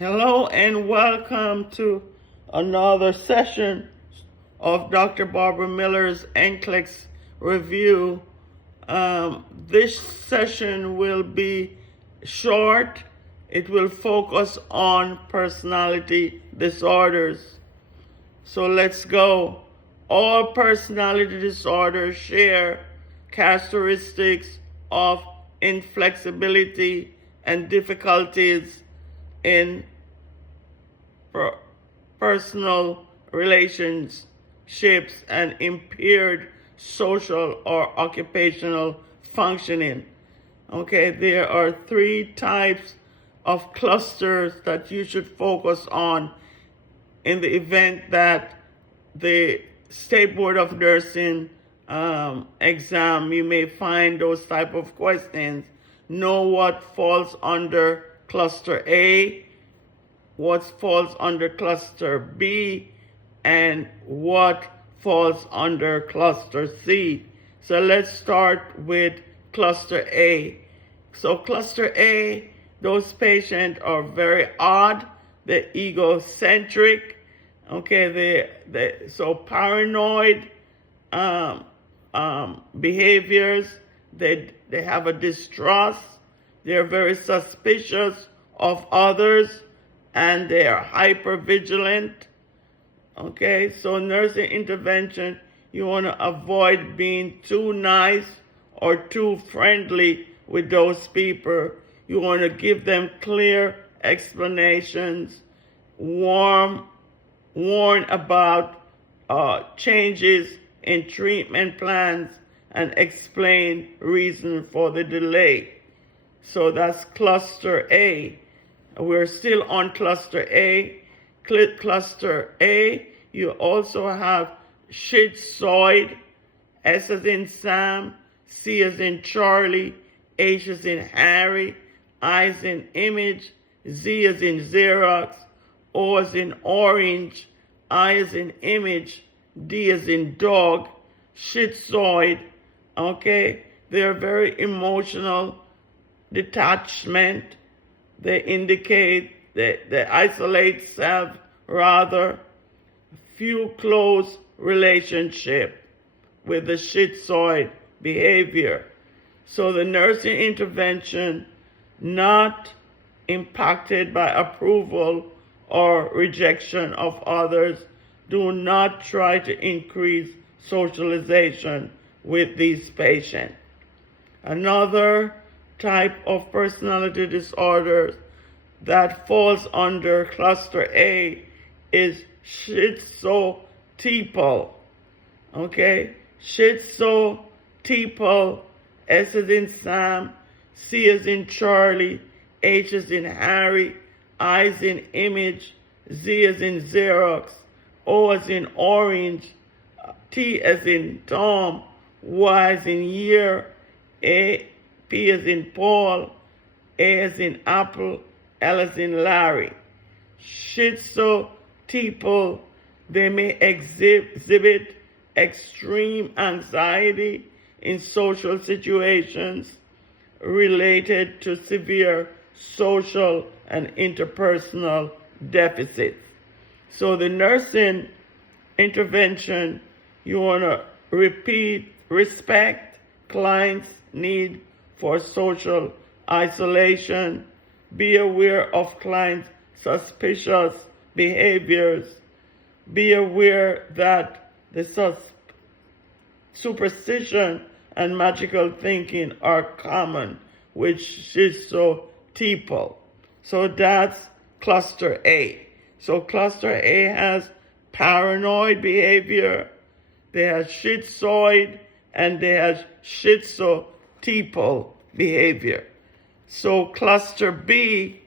Hello and welcome to another session of Dr. Barbara Miller's NCLEX review. This session will be short. It will focus on personality disorders. So let's go. All personality disorders share characteristics of inflexibility and difficulties in personal relationships and impaired social or occupational functioning. Okay, there are three types of clusters that you should focus on in the event that the State Board of Nursing exam, you may find those type of questions. Know what falls under cluster A, what falls under cluster B, and what falls under cluster C. So let's start with cluster A. So cluster A, those patients are very odd, they're egocentric, okay, so paranoid behaviors, they have a distrust, they're very suspicious of others, and they are hypervigilant. Okay, so nursing intervention, you want to avoid being too nice or too friendly with those people. You want to give them clear explanations, warn about changes in treatment plans, and explain reason for the delay. So that's cluster A. We're still on cluster A. Cluster A, you also have schizoid, S as in Sam, C as in Charlie, H as in Harry, I as in image, Z as in Xerox, O as in orange, I as in image, D as in dog, schizoid, okay? They're very emotional, detachment. They indicate that they isolate self rather, few close relationship with the schizoid behavior. So the nursing intervention not impacted by approval or rejection of others. Do not try to increase socialization with these patients. Another type of personality disorder that falls under cluster A is schizotypal. Okay, schizotypal, S as in Sam, C as in Charlie, H as in Harry, I as in image, Z as in Xerox, O as in orange, T as in Tom, Y as in year, P as in Paul, A as in apple, L as in Larry. Schizotypal, they may exhibit extreme anxiety in social situations related to severe social and interpersonal deficits. So the nursing intervention, you want to respect clients' need for social isolation, be aware of clients' suspicious behaviors, be aware that the superstition and magical thinking are common with schizotypal. So that's cluster A. So cluster A has paranoid behavior, they have schizoid, and they have schizotypal behavior. So cluster B,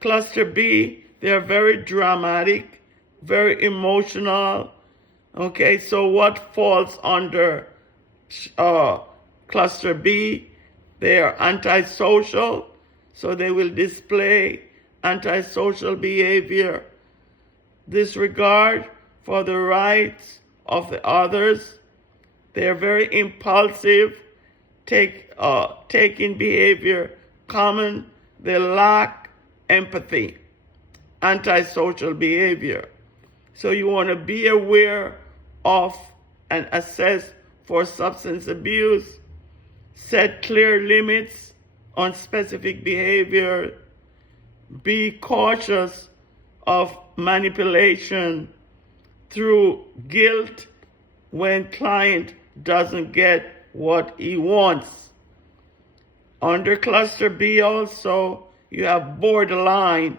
they're very dramatic, very emotional. Okay, so what falls under cluster B? They are antisocial, so they will display antisocial behavior, disregard for the rights of the others. They are very impulsive, taking behavior common. They lack empathy. antisocial behavior. So you want to be aware of and assess for substance abuse, set clear limits on specific behavior, be cautious of manipulation through guilt when client doesn't get what he wants. Under cluster B also, you have borderline.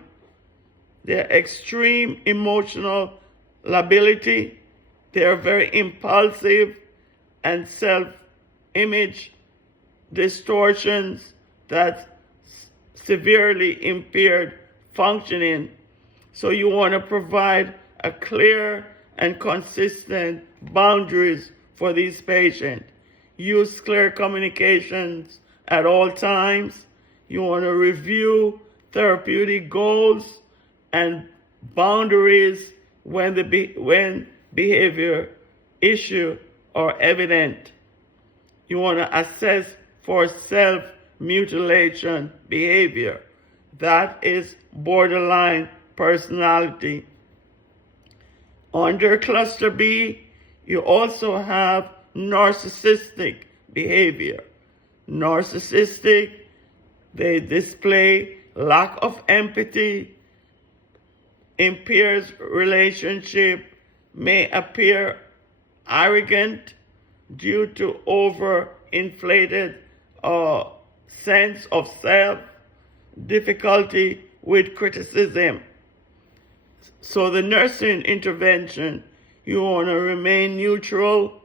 They're extreme emotional lability. They're very impulsive and self-image distortions that severely impaired functioning. So you want to provide a clear and consistent boundaries for these patients. Use clear communications at all times. You want to review therapeutic goals and boundaries when behavior issue are evident. You want to assess for self-mutilation behavior. That is borderline personality. Under cluster B, you also have narcissistic behavior. Narcissistic, they display lack of empathy, impairs relationship, may appear arrogant due to overinflated sense of self, difficulty with criticism. So the nursing intervention, you want to remain neutral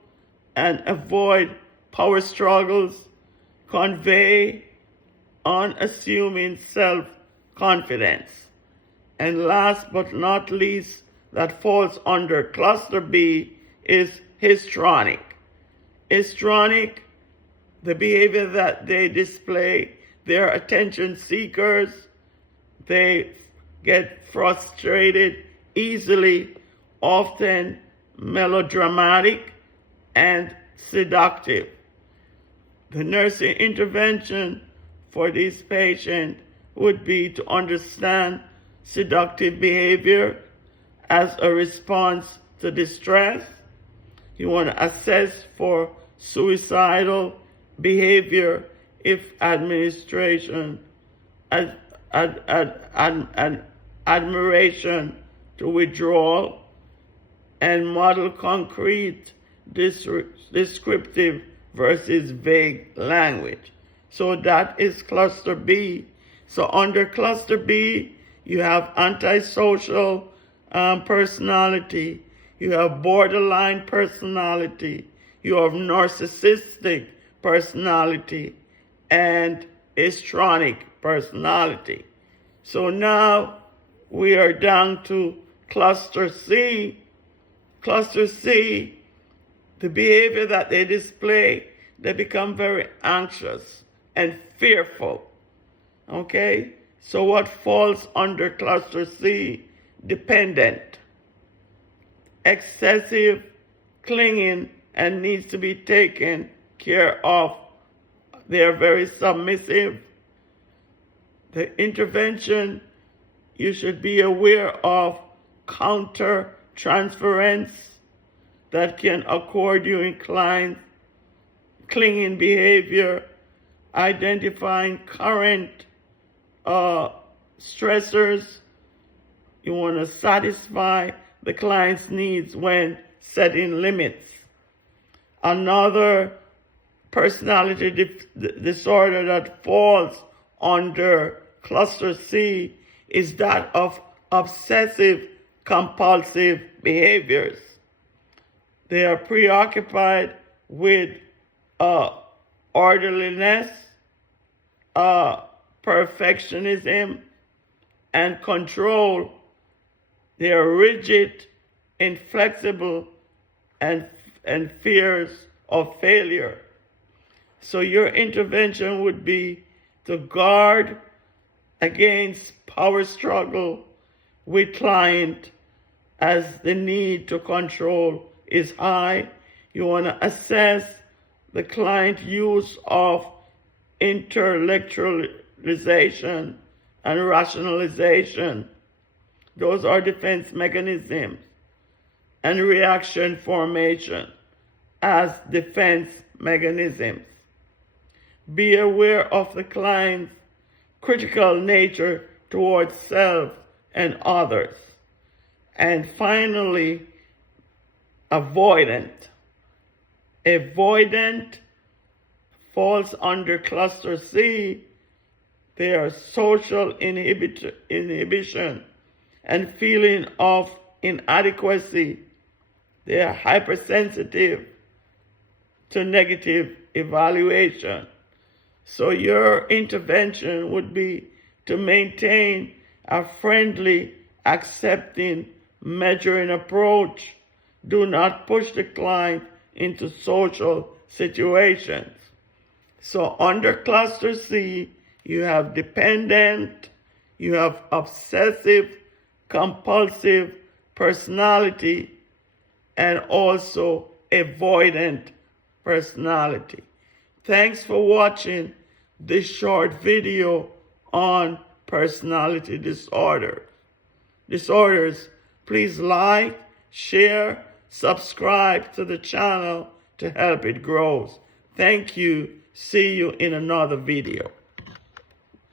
and avoid power struggles, convey unassuming self-confidence. And last but not least, that falls under cluster B is histrionic. Histrionic, the behavior that they display, they're attention seekers, they get frustrated easily, often melodramatic and seductive. The nursing intervention for these patients would be to understand seductive behavior as a response to distress. You want to assess for suicidal behavior if admiration to withdrawal, and model concrete descriptive versus vague language. So that is cluster B. So under cluster B, you have antisocial personality, you have borderline personality, you have narcissistic personality, and histrionic personality. So now we are down to cluster C. Cluster C, the behavior that they display, they become very anxious and fearful. Okay? So what falls under cluster C? Dependent, excessive clinging, and needs to be taken care of. They are very submissive. The intervention, you should be aware of counter transference that can occur during clinging behavior, identifying current stressors. You want to satisfy the client's needs when setting limits. Another personality disorder that falls under cluster C is that of obsessive compulsive behaviors. They are preoccupied with orderliness, perfectionism, and control. They are rigid, inflexible, and fears of failure. So your intervention would be to guard against power struggle with client as the need to control is high. You want to assess the client use of intellectualization and rationalization. Those are defense mechanisms. And reaction formation as defense mechanisms. Be aware of the client's critical nature towards self and others. And finally, avoidant. Avoidant falls under cluster C. They are social inhibition and feeling of inadequacy. They are hypersensitive to negative evaluation. So your intervention would be to maintain a friendly, accepting, measuring approach. Do not push the client into social situations. So under cluster C, you have dependent, you have obsessive, compulsive personality, and also avoidant personality. Thanks for watching this short video on personality disorders. Please like, share, subscribe to the channel to help it grow. Thank you. See you in another video.